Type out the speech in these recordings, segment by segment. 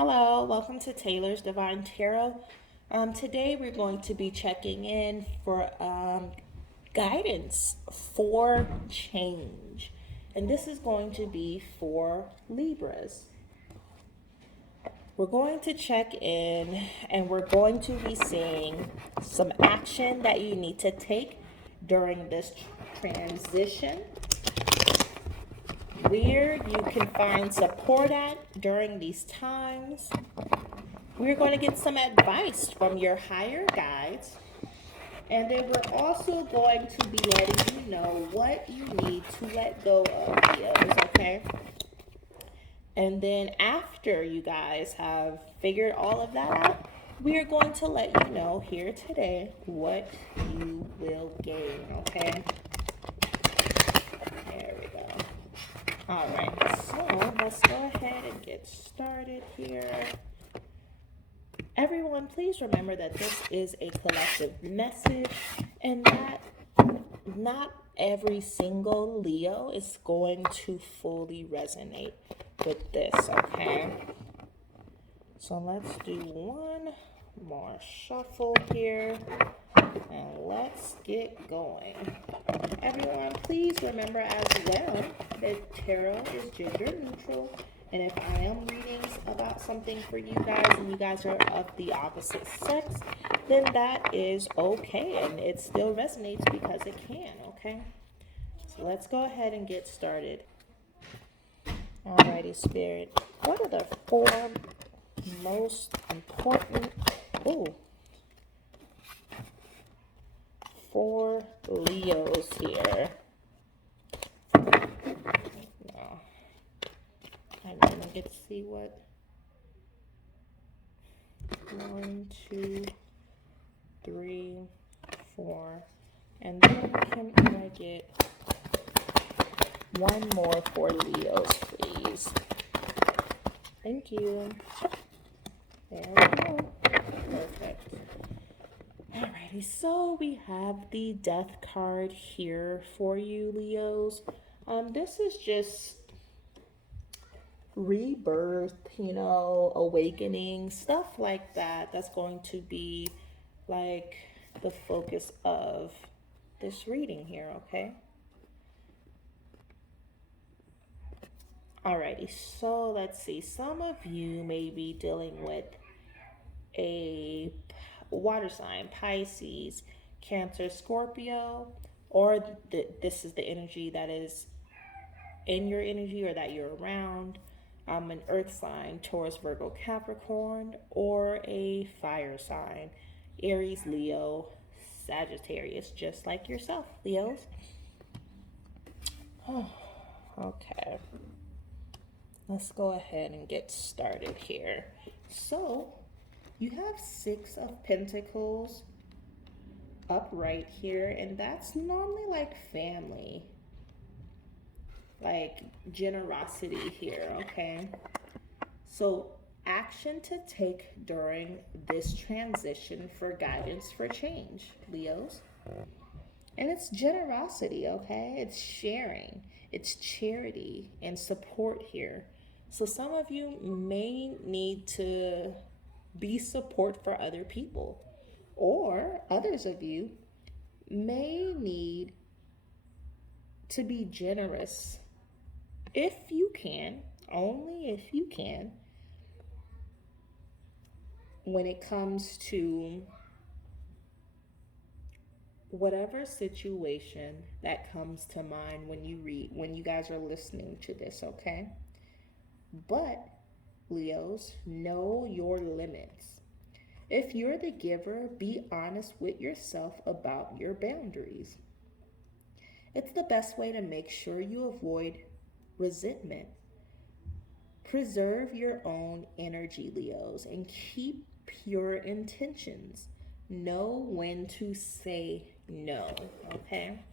Hello, welcome to Taylor's Divine Tarot. Today we're going to be checking in for guidance for change. And this is going to be for Libras. We're going to check in and we're going to be seeing some action that you need to take during this transition, where you can find support at during these times. We're going to get some advice from your higher guides, and then we're also going to be letting you know what you need to let go of, Leos, okay? And then after you guys have figured all of that out, we are going to let you know here today what you will gain, okay? There we go. All right, so let's go ahead and get started here. Everyone, please remember that this is a collective message and that not every single Leo is going to fully resonate with this, okay? So let's do one more shuffle here and let's get going. Everyone, please remember as well that tarot is gender neutral. And if I am reading about something for you guys and you guys are of the opposite sex, then that is okay. And it still resonates because it can, okay? So let's go ahead and get started. Alrighty, Spirit. What are the four most important, for Leos here? No. I didn't get to see what. 1, 2, 3, 4. And then can I get one more for Leos, please? Thank you. There we go. Perfect. Alrighty, so we have the Death card here for you, Leos. This is just rebirth, awakening, stuff like that. That's going to be like the focus of this reading here, okay? Alrighty, so let's see. Some of you may be dealing with a water sign, Pisces, Cancer, Scorpio, or this is the energy that is in your energy or that you're around. An earth sign, Taurus, Virgo, Capricorn, or a fire sign, Aries, Leo, Sagittarius, just like yourself, Leos. Okay. Let's go ahead and get started here. So, you have 6 of Pentacles upright here, and that's normally like family, like generosity here, okay? So, action to take during this transition for guidance for change, Leos. And it's generosity, okay? It's sharing, it's charity and support here. So, some of you may need to be support for other people, or others of you may need to be generous if you can, only if you can, when it comes to whatever situation that comes to mind when you guys are listening to this, okay? But Leos, know your limits. If you're the giver, be honest with yourself about your boundaries. It's the best way to make sure you avoid resentment. Preserve your own energy, Leos, and keep pure intentions. Know when to say no, okay?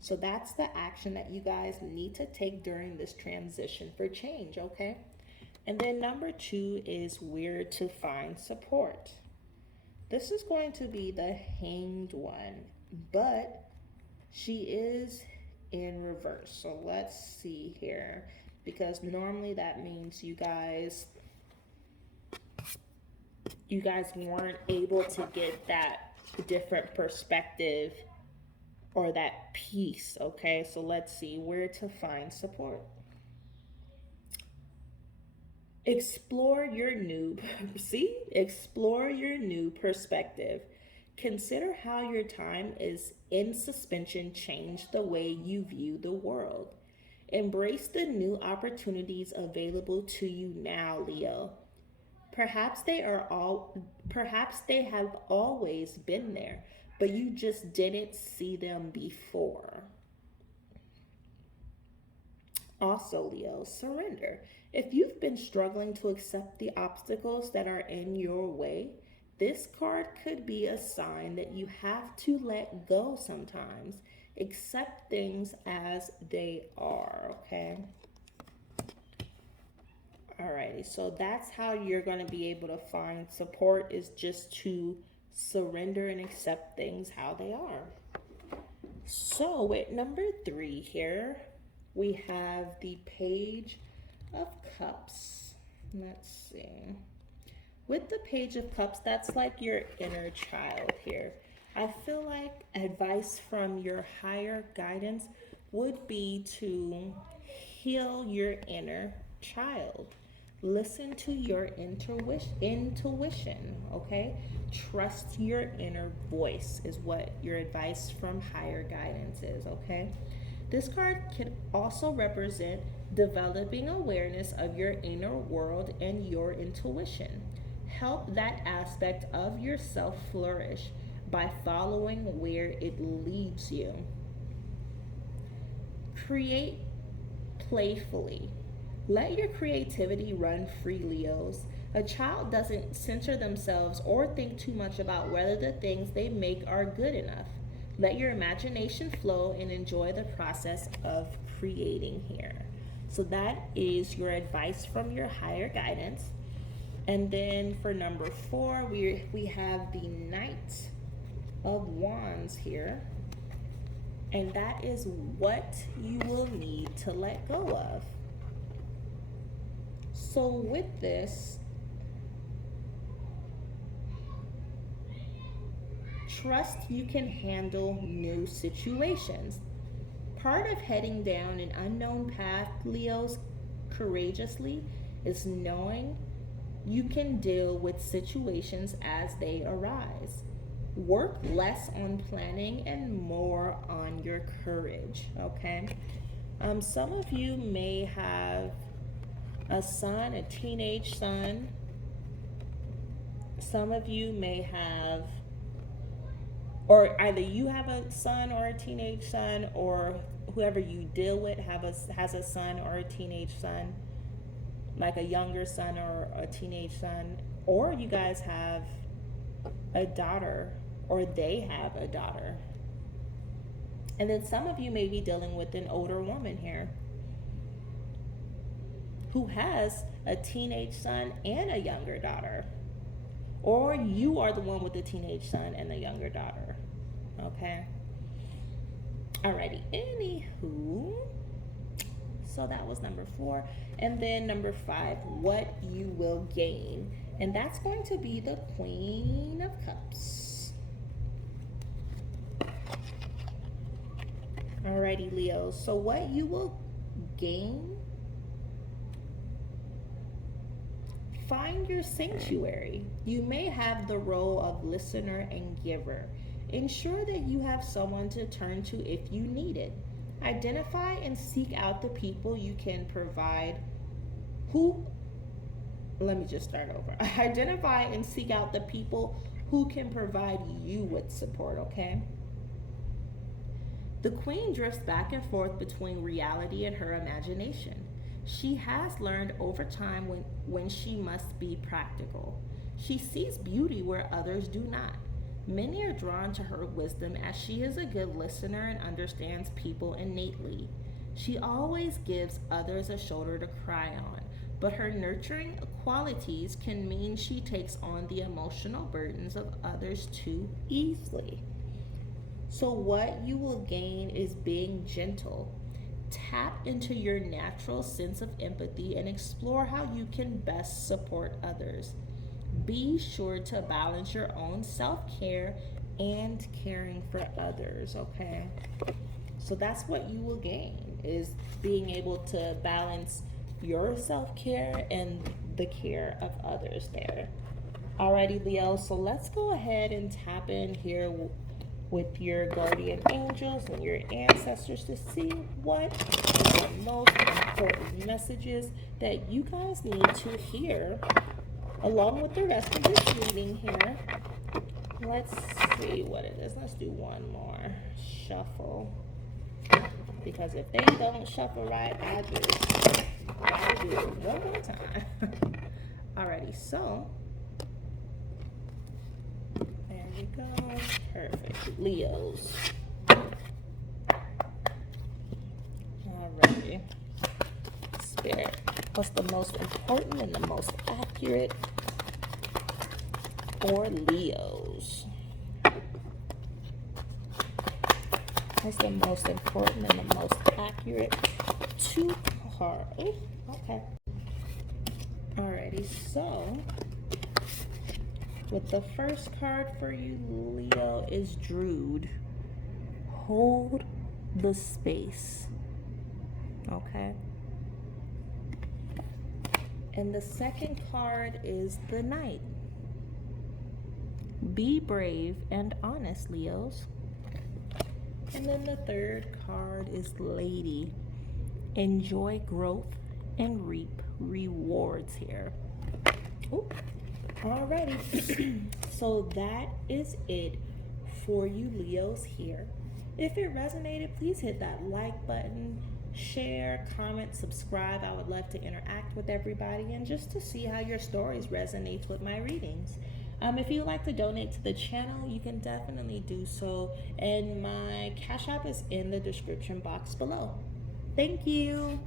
So that's the action that you guys need to take during this transition for change, okay? And then number 2 is where to find support. This is going to be the Hanged one, but she is in reverse. So let's see here, because normally that means you guys you guys weren't able to get that different perspective or that peace. Okay, so let's see where to find support. Explore your new explore your new perspective. Consider how your time is in suspension change the way you view the world. Embrace the new opportunities available to you now, Leo. Perhaps they have always been there, but you just didn't see them before. Also, Leo, surrender. If you've been struggling to accept the obstacles that are in your way, this card could be a sign that you have to let go sometimes. Accept things as they are, okay? Alrighty, so that's how you're going to be able to find support, is just to surrender and accept things how they are. So, with number 3 here, we have the Page of Cups. Let's see. With the Page of Cups, that's like your inner child here. I feel like advice from your higher guidance would be to heal your inner child. Listen to your intuition, okay? Trust your inner voice is what your advice from higher guidance is, okay? This card can also represent developing awareness of your inner world and your intuition. Help that aspect of yourself flourish by following where it leads you. Create playfully. Let your creativity run free, Leos. A child doesn't censor themselves or think too much about whether the things they make are good enough. Let your imagination flow and enjoy the process of creating here. So that is your advice from your higher guidance. And then for number 4, we have the Knight of Wands here. And that is what you will need to let go of. So with this, trust you can handle new situations. Part of heading down an unknown path, Leos, courageously, is knowing you can deal with situations as they arise. Work less on planning and more on your courage, okay? Some of you may have a son, a teenage son. Some of you may have, or either you have a son or a teenage son, or whoever you deal with has a son or a teenage son, like a younger son or a teenage son, or you guys have a daughter or they have a daughter. And then some of you may be dealing with an older woman here who has a teenage son and a younger daughter. Or you are the one with the teenage son and the younger daughter. Okay? Alrighty. Anywho. So that was number 4. And then number 5, what you will gain. And that's going to be the Queen of Cups. Alrighty, Leo. So what you will gain. Find your sanctuary. You may have the role of listener and giver. Ensure that you have someone to turn to if you need it. Identify and seek out the people you can provide let me just start over. Identify and seek out the people who can provide you with support, okay? The Queen drifts back and forth between reality and her imagination. She has learned over time when she must be practical. She sees beauty where others do not. Many are drawn to her wisdom as she is a good listener and understands people innately. She always gives others a shoulder to cry on, but her nurturing qualities can mean she takes on the emotional burdens of others too easily. So what you will gain is being gentle. Tap into your natural sense of empathy and explore how you can best support others. Be sure to balance your own self-care and caring for others, okay? So that's what you will gain, is being able to balance your self-care and the care of others there. Alrighty, Leo, so let's go ahead and tap in here with your guardian angels and your ancestors to see what is the most important messages that you guys need to hear along with the rest of this reading here. Let's see what it is. Let's do one more shuffle, because if they don't shuffle right, I just gotta do it one more time. Alrighty, so there we go. Perfect. Leos. Alrighty. Spirit. What's the most important and the most accurate for Leos? What's the most important and the most accurate two cards? Okay. Alrighty, so with the first card for you, Leo, is Druid. Hold the space. Okay. And the second card is the Knight. Be brave and honest, Leos. And then the third card is Lady. Enjoy growth and reap rewards here. Ooh. Alrighty. So that is it for you Leos here. If it resonated, please hit that like button, share, comment, subscribe. I would love to interact with everybody and just to see how your stories resonate with my readings. If you'd like to donate to the channel, you can definitely do so, and my Cash App is in the description box below. Thank you.